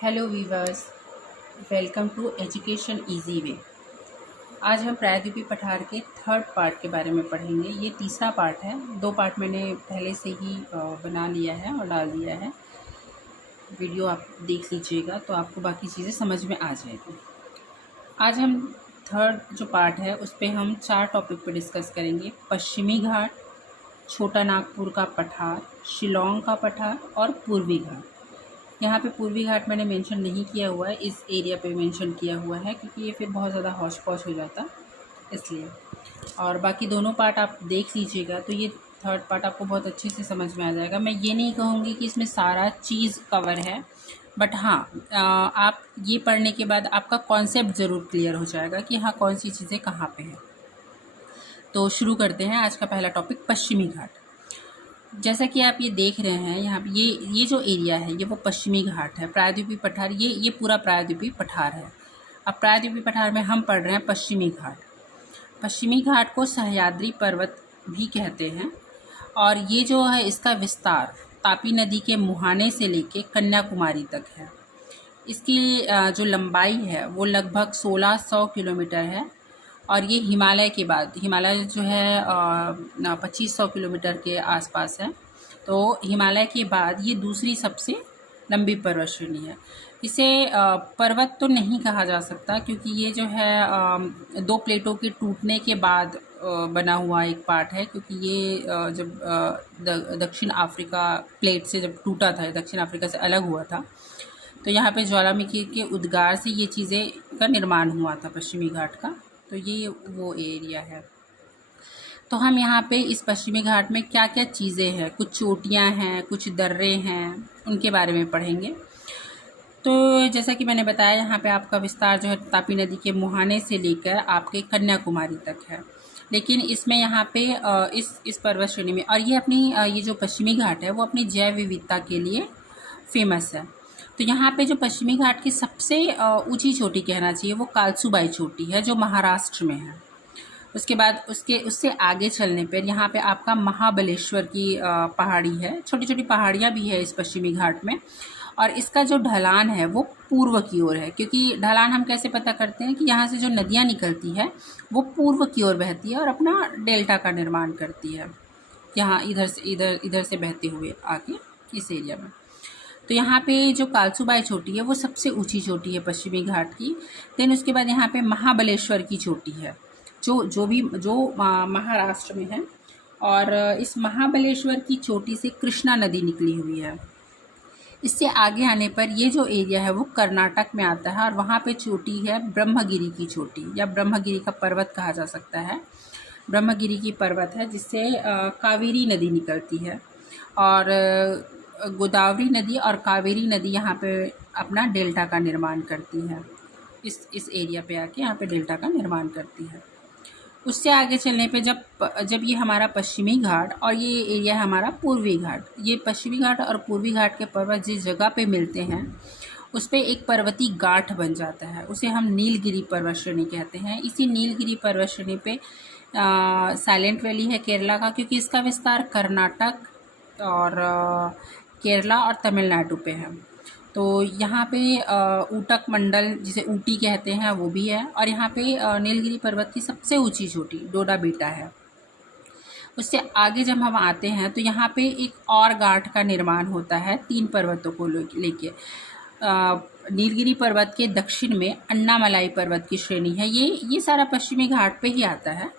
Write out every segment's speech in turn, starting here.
Hello viewers, welcome to education easy way. आज हम प्रायद्वीपीय पठार के थर्ड पार्ट के बारे में पढ़ेंगे। ये तीसरा पार्ट है। 2 पार्ट मैंने पहले से ही बना लिया है और डाल दिया है। वीडियो आप देख लीजिएगा तो आपको बाकी चीज़ें समझ में आ जाएगी। आज हम थर्ड जो पार्ट है उस पर हम 4 टॉपिक पर डिस्कस करेंगे। पश्चिमी घाट, छोटा नागपुर का पठार, शिलोंग का पठार और पूर्वी घाट। यहाँ पे पूर्वी घाट मैंने मेंशन नहीं किया हुआ है, इस एरिया पे मेंशन किया हुआ है क्योंकि ये फिर बहुत ज़्यादा हौच पौच हो जाता इसलिए। और बाकी दोनों पार्ट आप देख लीजिएगा तो ये थर्ड पार्ट आपको बहुत अच्छे से समझ में आ जाएगा। मैं ये नहीं कहूँगी कि इसमें सारा चीज़ कवर है, बट हाँ आप ये पढ़ने के बाद आपका कॉन्सेप्ट ज़रूर क्लियर हो जाएगा कि हाँ कौन सी चीज़ें कहाँ पे हैं। तो शुरू करते हैं। आज का पहला टॉपिक पश्चिमी घाट। जैसा कि आप ये देख रहे हैं यहाँ पे ये जो एरिया है ये वो पश्चिमी घाट है। प्रायद्वीपीय पठार ये पूरा प्रायद्वीपीय पठार है। अब प्रायद्वीपीय पठार में हम पढ़ रहे हैं पश्चिमी घाट। पश्चिमी घाट को सह्याद्री पर्वत भी कहते हैं और ये जो है इसका विस्तार तापी नदी के मुहाने से लेके कन्याकुमारी तक है। इसकी जो लंबाई है वो लगभग 1600 किलोमीटर है और ये हिमालय के बाद, हिमालय जो है 2500 किलोमीटर के आसपास है, तो हिमालय के बाद ये दूसरी सबसे लंबी पर्वत श्रेणी है। इसे पर्वत तो नहीं कहा जा सकता क्योंकि ये जो है 2 प्लेटों के टूटने के बाद बना हुआ एक पार्ट है, क्योंकि ये जब दक्षिण अफ्रीका प्लेट से जब टूटा था, दक्षिण अफ्रीका से अलग हुआ था, तो यहाँ पे ज्वालामुखी के उद्गार से ये चीज़ें का निर्माण हुआ था पश्चिमी घाट का। तो ये वो एरिया है। तो हम यहाँ पे इस पश्चिमी घाट में क्या क्या चीज़ें हैं, कुछ चोटियाँ हैं, कुछ दर्रे हैं, उनके बारे में पढ़ेंगे। तो जैसा कि मैंने बताया यहाँ पे आपका विस्तार जो है तापी नदी के मुहाने से लेकर आपके कन्याकुमारी तक है। लेकिन इसमें यहाँ पे इस पर्वत श्रेणी में, और ये अपनी ये जो पश्चिमी घाट है वो अपनी जैव विविधता के लिए फेमस है। तो यहाँ पे जो पश्चिमी घाट की सबसे ऊंची चोटी कहना चाहिए वो कालसुबाई चोटी है जो महाराष्ट्र में है। उसके बाद उससे आगे चलने पर यहाँ पे आपका महाबलेश्वर की पहाड़ी है। छोटी छोटी पहाड़ियाँ भी है इस पश्चिमी घाट में, और इसका जो ढलान है वो पूर्व की ओर है। क्योंकि ढलान हम कैसे पता करते हैं कि यहाँ से जो नदियाँ निकलती है वो पूर्व की ओर बहती है और अपना डेल्टा का निर्माण करती है, यहाँ इधर से बहते हुए आके इस एरिया में। तो यहाँ पे जो कालसुबाई चोटी है वो सबसे ऊंची चोटी है पश्चिमी घाट की। देन उसके बाद यहाँ पे महाबलेश्वर की चोटी है जो महाराष्ट्र में है, और इस महाबलेश्वर की चोटी से कृष्णा नदी निकली हुई है। इससे आगे आने पर ये जो एरिया है वो कर्नाटक में आता है और वहाँ पे चोटी है ब्रह्मगिरी की चोटी, या ब्रह्मगिरी का पर्वत कहा जा सकता है। ब्रह्मगिरी की पर्वत है जिससे कावेरी नदी निकलती है, और गोदावरी नदी और कावेरी नदी यहाँ पे अपना डेल्टा का निर्माण करती है। इस एरिया पे आके यहाँ पे डेल्टा का निर्माण करती है। उससे आगे चलने पे जब ये हमारा पश्चिमी घाट और ये एरिया है हमारा पूर्वी घाट, ये पश्चिमी घाट और पूर्वी घाट के पर्वत जिस जगह पे मिलते हैं उस पर एक पर्वतीय गांठ बन जाता है, उसे हम नीलगिरी पर्वत श्रेणी कहते हैं। इसी नीलगिरी पर्वत श्रेणी पे साइलेंट वैली है केरला का, क्योंकि इसका विस्तार कर्नाटक और केरला और तमिलनाडु पे है। तो यहाँ पे ऊटक मंडल जिसे ऊटी कहते हैं वो भी है, और यहाँ पे नीलगिरी पर्वत की सबसे ऊंची चोटी डोडा बेटा है। उससे आगे जब हम आते हैं तो यहाँ पे एक और गांठ का निर्माण होता है 3 पर्वतों को लेके। नीलगिरी पर्वत के दक्षिण में अन्नामलाई पर्वत की श्रेणी है। ये सारा पश्चिमी घाट पे ही आता है।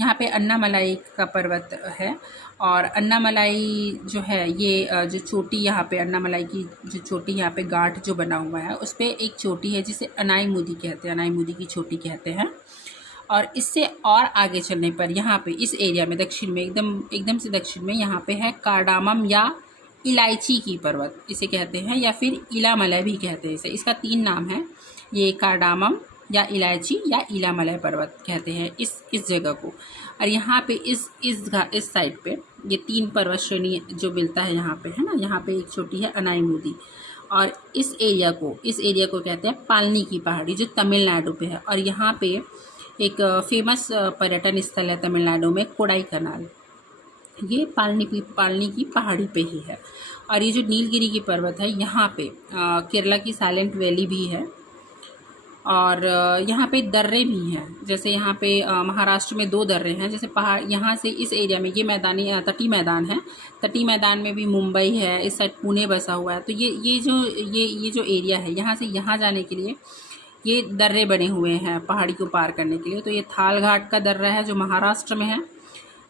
यहाँ पे अन्नामलाई का पर्वत है, और अन्नामलाई जो है ये जो चोटी यहाँ पे अन्नामलाई की जो चोटी यहाँ पे गांठ जो बना हुआ है उस पर एक चोटी है जिसे अनाईमुदी कहते हैं, अनाईमुदी की चोटी कहते हैं। और इससे और आगे चलने पर यहाँ पे इस एरिया में दक्षिण में एकदम से दक्षिण में यहाँ पे है कार्डामम या इलायची की पर्वत इसे कहते हैं, या फिर इलामलय भी कहते हैं इसे। इसका 3 नाम है, ये कार्डामम या इलायची या इलामलय पर्वत कहते हैं इस जगह को। और यहाँ पे इस साइड पे ये 3 पर्वत श्रेणी जो मिलता है यहाँ पे है ना, यहाँ पे एक छोटी है अनाईमुदी, और इस एरिया को कहते हैं पालनी की पहाड़ी जो तमिलनाडु पे है। और यहाँ पे एक फेमस पर्यटन स्थल है तमिलनाडु में, कोडाई कनाल। ये पालनी की पहाड़ी पे ही है। और ये जो नीलगिरी की पर्वत है यहाँ पे केरला की साइलेंट वैली भी है, और यहाँ पे दर्रे भी हैं। जैसे यहाँ पे महाराष्ट्र में 2 दर्रे हैं। जैसे पहाड़ यहाँ से इस एरिया में ये मैदानी तटीय मैदान है, तटीय मैदान में भी मुंबई है, इस साइड पुणे बसा हुआ है। तो ये जो एरिया है यहाँ से यहाँ जाने के लिए ये दर्रे बने हुए हैं पहाड़ी को पार करने के लिए। तो ये थाल घाट का दर्रा है जो महाराष्ट्र में है,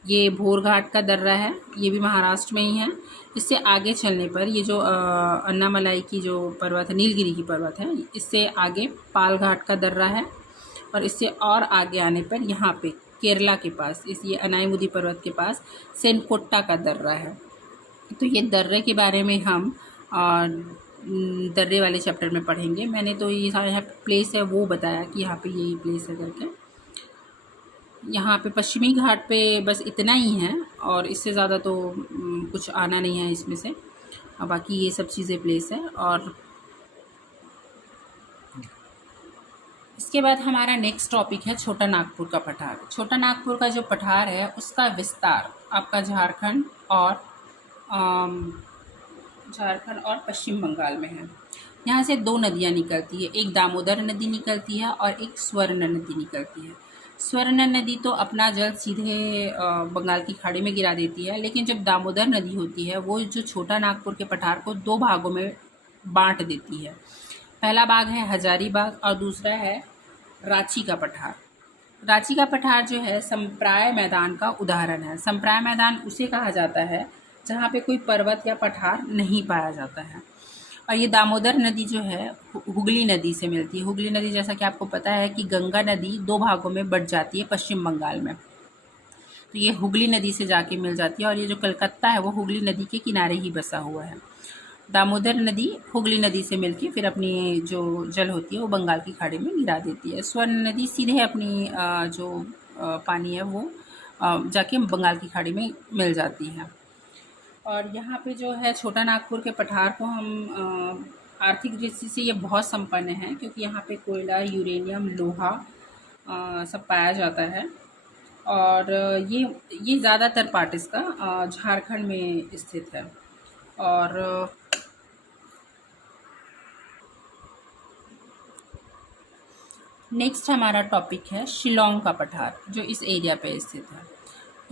ये भोर घाट का दर्रा है, ये भी महाराष्ट्र में ही है। इससे आगे चलने पर ये जो अन्नामलाई की जो पर्वत है, नीलगिरी की पर्वत है, इससे आगे पाल घाट का दर्रा है। और इससे और आगे आने पर यहाँ पे केरला के पास ये अनाईमुदी पर्वत के पास सेनकोट्टा का दर्रा है। तो ये दर्रे के बारे में हम दर्रे वाले चैप्टर में पढ़ेंगे। मैंने तो ये सारा यहाँ प्लेस है वो बताया कि यहाँ पे यही प्लेस है करके। यहाँ पे पश्चिमी घाट पे बस इतना ही है, और इससे ज़्यादा तो कुछ आना नहीं है इसमें से। बाकी ये सब चीज़ें प्लेस है। और इसके बाद हमारा नेक्स्ट टॉपिक है छोटा नागपुर का पठार। छोटा नागपुर का जो पठार है उसका विस्तार आपका झारखंड और पश्चिम बंगाल में है। यहाँ से 2 नदियाँ निकलती है, एक दामोदर नदी निकलती है और एक स्वर्ण नदी निकलती है। स्वर्ण नदी तो अपना जल सीधे बंगाल की खाड़ी में गिरा देती है, लेकिन जब दामोदर नदी होती है वो जो छोटा नागपुर के पठार को 2 भागों में बांट देती है। पहला भाग है हजारीबाग और दूसरा है रांची का पठार। रांची का पठार जो है संप्राय मैदान का उदाहरण है। संप्राय मैदान उसे कहा जाता है जहाँ पे कोई पर्वत या पठार नहीं पाया जाता है। और ये दामोदर नदी जो है हुगली नदी से मिलती है। हुगली नदी जैसा कि आपको पता है कि गंगा नदी 2 भागों में बट जाती है पश्चिम बंगाल में, तो ये हुगली नदी से जाके मिल जाती है। और ये जो कलकत्ता है वो हुगली नदी के किनारे ही बसा हुआ है। दामोदर नदी हुगली नदी से मिलके फिर अपनी जो जल होती है वो बंगाल की खाड़ी में गिरा देती है। स्वर्ण नदी सीधे अपनी जो पानी है वो जाके बंगाल की खाड़ी में मिल जाती है। और यहाँ पे जो है छोटा नागपुर के पठार को हम आर्थिक दृष्टि से ये बहुत संपन्न है, क्योंकि यहाँ पे कोयला, यूरेनियम, लोहा सब पाया जाता है। और ये ज़्यादातर पार्ट इसका झारखंड में स्थित है। और नेक्स्ट हमारा टॉपिक है शिलोंग का पठार जो इस एरिया पे स्थित है।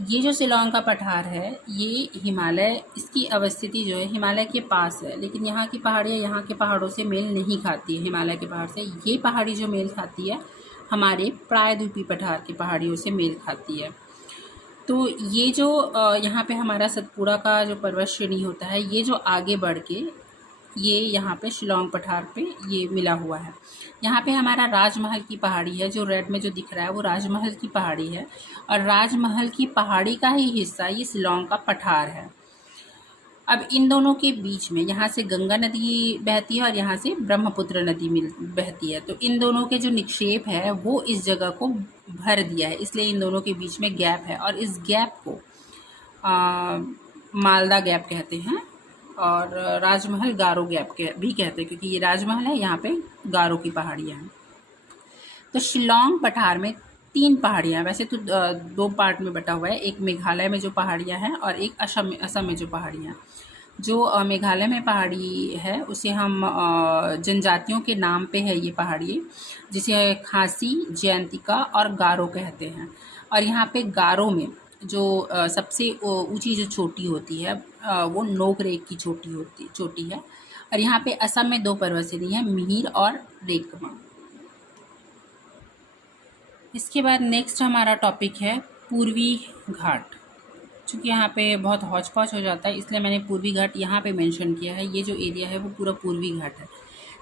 ये जो शिलोंग का पठार है ये हिमालय, इसकी अवस्थिति जो है हिमालय के पास है, लेकिन यहाँ की पहाड़ियाँ यहाँ के पहाड़ों से मेल नहीं खाती है। हिमालय के पहाड़ से ये पहाड़ी जो मेल खाती है हमारे प्रायद्वीपीय पठार की पहाड़ियों से मेल खाती है। तो ये जो यहाँ पे हमारा सतपुड़ा का जो पर्वत श्रेणी होता है ये जो आगे बढ़ के ये यहाँ पे शिलोंग पठार पे ये मिला हुआ है। यहाँ पे हमारा राजमहल की पहाड़ी है, जो रेड में जो दिख रहा है वो राजमहल की पहाड़ी है। और राजमहल की पहाड़ी का ही हिस्सा ये शिलोंग का पठार है। अब इन दोनों के बीच में यहाँ से गंगा नदी बहती है और यहाँ से ब्रह्मपुत्र नदी बहती है। तो इन दोनों के जो निक्षेप है वो इस जगह को भर दिया है, इसलिए इन दोनों के बीच में गैप है। और इस गैप को मालदा गैप कहते हैं, और राजमहल गारो गैप भी कहते हैं, क्योंकि ये राजमहल है, यहाँ पे गारो की पहाड़ियाँ हैं। तो शिलोंग पठार में 3 पहाड़ियाँ, वैसे तो 2 पार्ट में बटा हुआ है, एक मेघालय में जो पहाड़ियाँ हैं और एक असम में जो पहाड़ियाँ। जो मेघालय में पहाड़ी है उसे हम जनजातियों के नाम पे है ये पहाड़ी, जिसे खासी, जयंतिका और गारो कहते हैं। और यहाँ पे गारो में जो सबसे ऊंची जो चोटी होती है वो नोकरेक की चोटी है। और यहाँ पे असम में 2 पर्वत श्रेणी है, मिहिर और रेकमा। इसके बाद नेक्स्ट हमारा टॉपिक है पूर्वी घाट। चूँकि यहाँ पे बहुत हौच पौच हो जाता है इसलिए मैंने पूर्वी घाट यहाँ पे मेंशन किया है। ये जो एरिया है वो पूरा पूर्वी घाट है।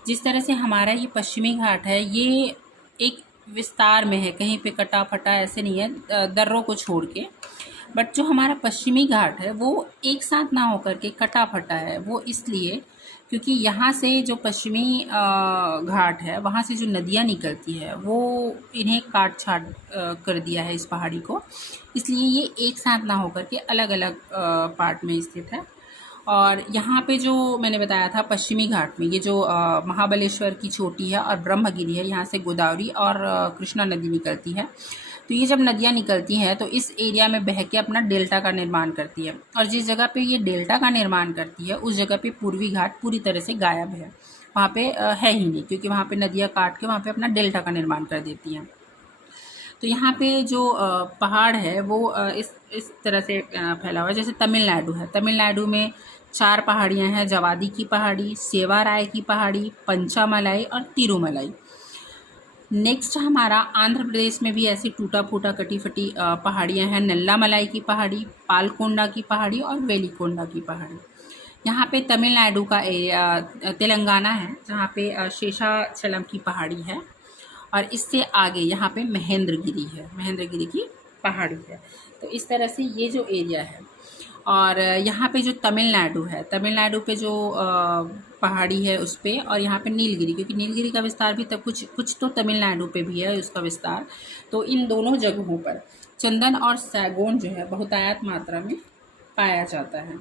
जिस तरह से हमारा ये पश्चिमी घाट है ये एक विस्तार में है, कहीं पे कटा फटा ऐसे नहीं है दर्रों को छोड़ के। बट जो हमारा पश्चिमी घाट है वो एक साथ ना होकर के कटा फटा है। वो इसलिए क्योंकि यहाँ से जो पश्चिमी घाट है वहाँ से जो नदियाँ निकलती है वो इन्हें काट छाट कर दिया है इस पहाड़ी को, इसलिए ये एक साथ ना होकर के अलग अलग पार्ट में स्थित है। और यहाँ पे जो मैंने बताया था पश्चिमी घाट में ये जो महाबलेश्वर की चोटी है और ब्रह्मगिरी है, यहाँ से गोदावरी और कृष्णा नदी निकलती है। तो ये जब नदियाँ निकलती हैं तो इस एरिया में बह के अपना डेल्टा का निर्माण करती है, और जिस जगह पे ये डेल्टा का निर्माण करती है उस जगह पे पूर्वी घाट पूरी तरह से गायब है, वहाँ पे है ही नहीं, क्योंकि वहाँ पे नदियाँ काट के वहाँ पे अपना डेल्टा का निर्माण कर देती हैं। तो यहाँ पे जो पहाड़ है वो इस तरह से फैला हुआ है। जैसे तमिलनाडु है, तमिलनाडु में 4 पहाड़ियाँ हैं, जवादी की पहाड़ी, सेवाराय की पहाड़ी, पंचामलाई और तिरुमलाई। नेक्स्ट हमारा आंध्र प्रदेश में भी ऐसी टूटा फूटा कटी फटी पहाड़ियाँ हैं, नल्लामलाई की पहाड़ी, पालकोंडा की पहाड़ी और वेलिकोंडा की पहाड़ी। यहाँ पे तमिलनाडु का एरिया तेलंगाना है, जहाँ पे शेषाचलम की पहाड़ी है, और इससे आगे यहाँ पे महेंद्रगिरी है, महेंद्रगिरी की पहाड़ी है। तो इस तरह से ये जो एरिया है, और यहाँ पे जो तमिलनाडु है, तमिलनाडु पे जो पहाड़ी है उस पर, और यहाँ पे नीलगिरी, क्योंकि नीलगिरी का विस्तार भी तब कुछ तो तमिलनाडु पे भी है उसका विस्तार। तो इन दोनों जगहों पर चंदन और सैगोन जो है बहुतायत मात्रा में पाया जाता है।